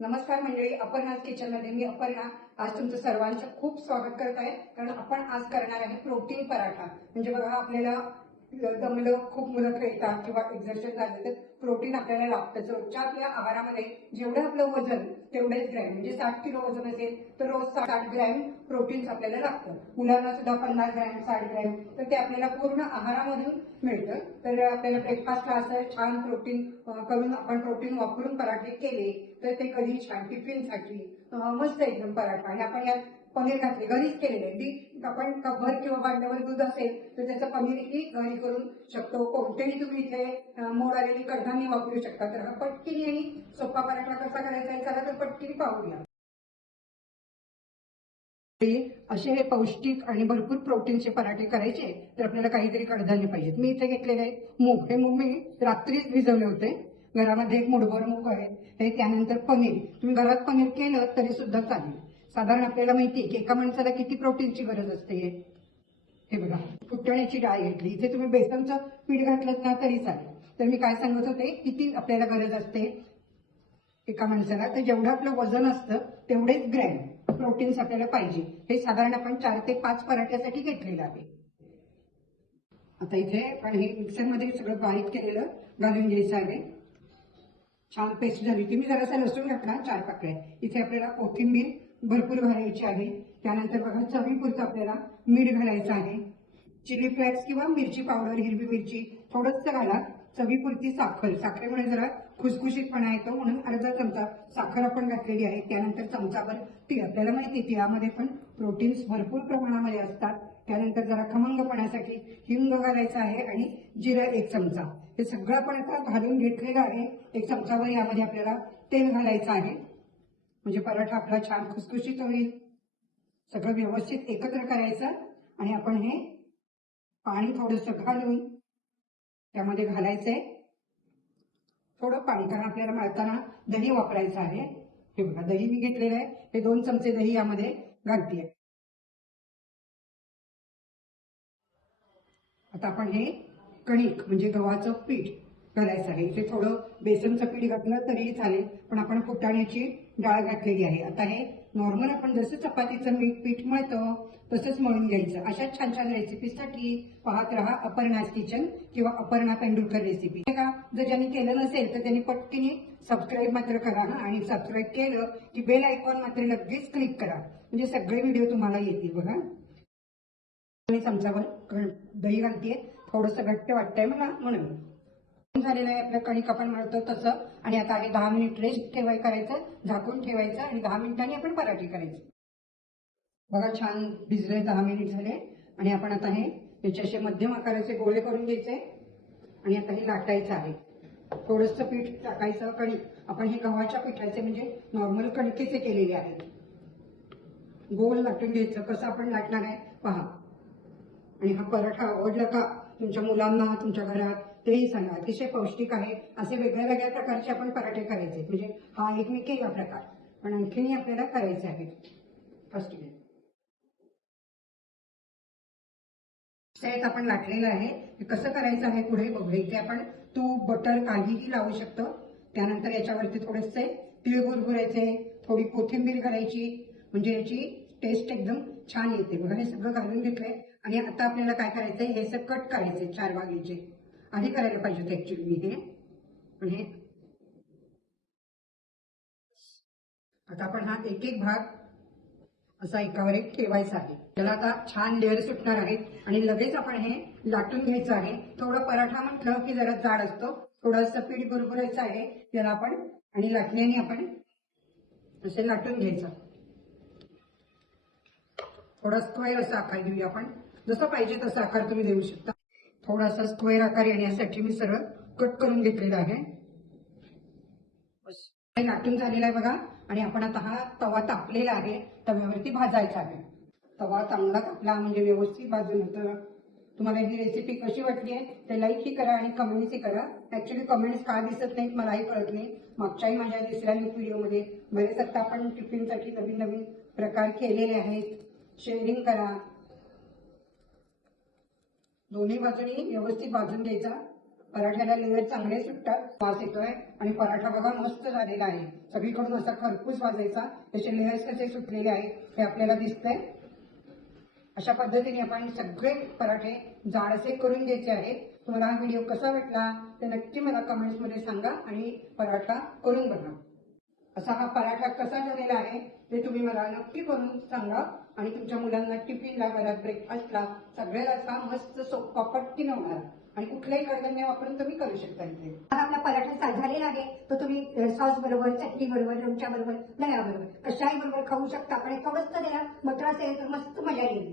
नमस्कार मंडळी, अपर्णाज किचनमध्ये मी अपर्णा आज तुमचं सर्वांचं खूप स्वागत करत आहे. कारण आपण आज करणार आहे प्रोटीन पराठा. म्हणजे बघा, आपल्याला दमलं खूप मुलं येतात किंवा एक्झरसाइज झालं तर प्रोटीन आपल्याला लागतं. रोजच्या आपल्या आहारामध्ये जेवढं आपलं वजन तेवढेच ग्रॅम, म्हणजे 60 किलो वजन असेल तर रोज 60 ग्रॅम प्रोटीन आपल्याला लागतं. मुलांना सुद्धा 50 ग्रॅम 60 ग्रॅम तर ते आपल्याला पूर्ण आहारामधून मिळतं. तर आपल्याला ब्रेकफास्टला असं छान प्रोटीन करून आपण प्रोटीन वापरून पराठे केले तर ते कधी छान टिफिनसाठी मस्त एकदम पराठा. आणि आपण यात पनीर घातले, घरीच केलेले. आपण कपभर किंवा भांड्यावर दूध असेल तर त्याचं पनीरही घरी करू शकतो. कोणतेही तुम्ही इथे मोड आलेली कडधान्य वापरू शकता. तर हा पटकीने आणि सोपा पराठा कसा करायचा आहे चला तर पटकीने पाहूया. असे हे पौष्टिक आणि भरपूर प्रोटीनचे पराठे करायचे तर आपल्याला काहीतरी कडधान्य पाहिजेत. मी इथे घेतलेले आहे मूग. हे मूग मी रात्रीच भिजवले होते. घरामध्ये एक मुठभर मूग आहे हे. त्यानंतर पनीर, तुम्ही घरात पनीर केलं तरी सुद्धा चालेल. साधारण आपल्याला माहिती आहे की एका माणसाला किती प्रोटीनची गरज असते. हे बघा, फुटाण्याची डाळ घेतली. इथे तुम्ही बेसनचं पीठ घातलं ना तरी चालेल. तर मी काय सांगत होते, किती आपल्याला गरज असते एका माणसाला, तर जेवढं आपलं वजन असतं तेवढेच ग्रॅम प्रोटीन्स आपल्याला पाहिजे. हे साधारण आपण 4 ते 5 पराठ्यासाठी घेतलेलं आहे. आता इथे आपण हे मिक्सरमध्ये सगळं बारीक केलेलं घालून घ्यायचं आहे. छान पेस्ट झाली. तुम्ही जरासा लसूण घातला 4 पाकळ्या. इथे आपल्याला कोथिंबीर भरपूर घालायची आहे. त्यानंतर बघा, चवीपुरतं आपल्याला मीठ घालायचं आहे. चिली फ्लेक्स किंवा मिरची पावडर, हिरवी मिरची थोडंसं घाला. चवीपुरती साखर, साखरेमुळे जरा खुसखुशीतपणा येतो म्हणून अर्धा चमचा साखर आपण घातलेली आहे. त्यानंतर चमचाभर तीळ. आपल्याला माहिती तिळामध्ये पण प्रोटीन्स भरपूर प्रमाणामध्ये असतात. त्यानंतर जरा खमंगपणासाठी हिंग घालायचा आहे आणि जिरं 1 चमचा. हे सगळं आपण आता घालून घेतलेलं आहे. 1 चमचाभर यामध्ये आपल्याला तेल घालायचं आहे म्हणजे पराठा आपला छान खुसखुशीत होईल. सगळं व्यवस्थित एकत्र करायचं आणि आपण हे पाणी थोडंसं घालून त्यामध्ये घालायचंय थोडं पाणी, कारण आपल्याला मळताना दही वापरायचं आहे. हे बघा, दही मी घेतलेलं आहे. हे 2 चमचे दही यामध्ये घालतेय. आता आपण हे कणिक म्हणजे गव्हाचं पीठ घालायचं आहे. इथे थोडं बेसनचं पीठ घातलं तरीही चालेल, पण आपण फुटाण्याची डाळ घातलेली आहे. आता हे नॉर्मल आपण जसं चपातीचं पीठ मळतो तसंच मळून घ्यायचं. अशा छान छान रेसिपीसाठी पाहत रहा अपर्णाज किचन किंवा अपर्णा पेंडुरकर रेसिपी. का जर ज्यांनी केलं नसेल तर त्यांनी पटकीने सबस्क्राईब मात्र करा आणि सबस्क्राईब केलं की बेल आयकॉन मात्र लगेच क्लिक करा, म्हणजे सगळे व्हिडिओ तुम्हाला येतील. बघा, चमचावर दही घालतीये. थोडंसं घट्ट वाटतंय मला म्हणून झालेलं आहे आपलं कणिक आपण मळतो तसं. आणि आता हे 10 मिनिट रेस्ट करायचं, झाकून ठेवायचं आणि 10 मिनिटांनी आपण पराठे करायचे. बघा, छान भिजले, 10 मिनिट झाले. आणि आपण आता हे याचे असे मध्यम आकाराचे गोळे करून घ्यायचे आणि आता हे लाटायचं आहे. थोडंसं पीठ टाकायचं. कणिक आपण हे गव्हाच्या पिठाचे म्हणजे नॉर्मल कणकेचे केलेले आहेत. गोल लाटून घ्यायचं. कसं आपण लाटणार आहे पहा. आणि हा पराठा आवडला का तुमच्या मुलांना तुमच्या घरात तेही सांगा. अतिशय पौष्टिक आहे. असे वेगळ्या वेगळ्या प्रकारचे आपण पराठे करायचे. म्हणजे हा एक मी केला प्रकार, पण आणखीनही आपल्याला करायचे आहे. फर्स्ट सेट आपण लाटलेलं आहे. कसं करायचं आहे पुढे बघूया. इथे आपण तूप बटर काहीही लावू शकतो. त्यानंतर याच्यावरती थोडेसे तीळ भुरभुरायचे, थोडी कोथिंबीर घालायची म्हणजे याची टेस्ट एकदम छान येते. बघा, हे सगळं घालून घेतलंय. आणि आता आपल्याला काय करायचंय, हे सगळं कट करायचे 4 भागाचे. आधी करायला पाहिजे होते ऍक्च्युली मी हे. पण हे आता आपण हा एक एक भाग असा एकावर एक ठेवायचा आहे. त्याला आता छान लेअर सुटणार आहेत आणि लगेच आपण हे लाटून घ्यायचं आहे. थोडं पराठा म्हटलं की जरा जाड असतो. थोडंसं पीठ भुरभुरायचं आहे त्याला आपण, आणि लाटण्याने आपण असे लाटून घ्यायचं. थोडा स्क्वेअर असा आकार देऊया आपण. जसं पाहिजे तसा आकार तुम्ही देऊ शकता. थोडासा स्क्वेअर आकार येण्यासाठी मी सरळ कट करून घेतलेला आहे. लाटून झालेला आहे बघा. आणि आपण आता हा तवा तापलेला आहे, तव्यावरती भाजायचा आहे. तवा चांगला तापला म्हणजे व्यवस्थित भाजून होतं. तुम्हाला ही रेसिपी कशी वाटली आहे ते लाईकही करा आणि कमेंट्सही करा. ऍक्च्युली कमेंट्स का दिसत नाहीत मलाही कळत नाही. मागच्याही माझ्या दुसऱ्या व्हिडिओमध्ये बरेच आता आपण टिफिनसाठी नवीन नवीन प्रकार केलेले आहेत. शेअरिंग करा. दोन्ही बाजूनी व्यवस्थित भाजून घ्यायचा. पराठ्याला लेअर चांगले सुटतात, वास येतोय आणि पराठा बघा मस्त झालेला आहे. सगळीकडून असा खरपूस वाजायचा, त्याचे लेअर्स कसे सुटलेले आहेत हे आपल्याला दिसतंय. अशा पद्धतीने आपण सगळे पराठे जाडसे करून घ्यायचे आहेत. तुम्हाला हा व्हिडिओ कसा वाटला ते नक्की मला कमेंट्समध्ये सांगा आणि पराठा करून बघा. असा हा पराठा कसा झालेला आहे ते तुम्ही मला नक्की करून सांगा आणि तुमच्या मुलांना टिफिनला, घरात ब्रेकफास्टला सगळ्याला असा मस्त सोपा पटकीन होणार आणि कुठल्याही कडधान्य वापरून तुम्ही करू शकता. इथे हा आपला पराठा झालेला आहे तो तुम्ही सॉस बरोबर, चटणी बरोबर, लोणच्या बरोबर, दह्या बरोबर कशाही बरोबर खाऊ शकता. पण एका मस्त त्याला मटर असेल तर मस्त मजा येईल.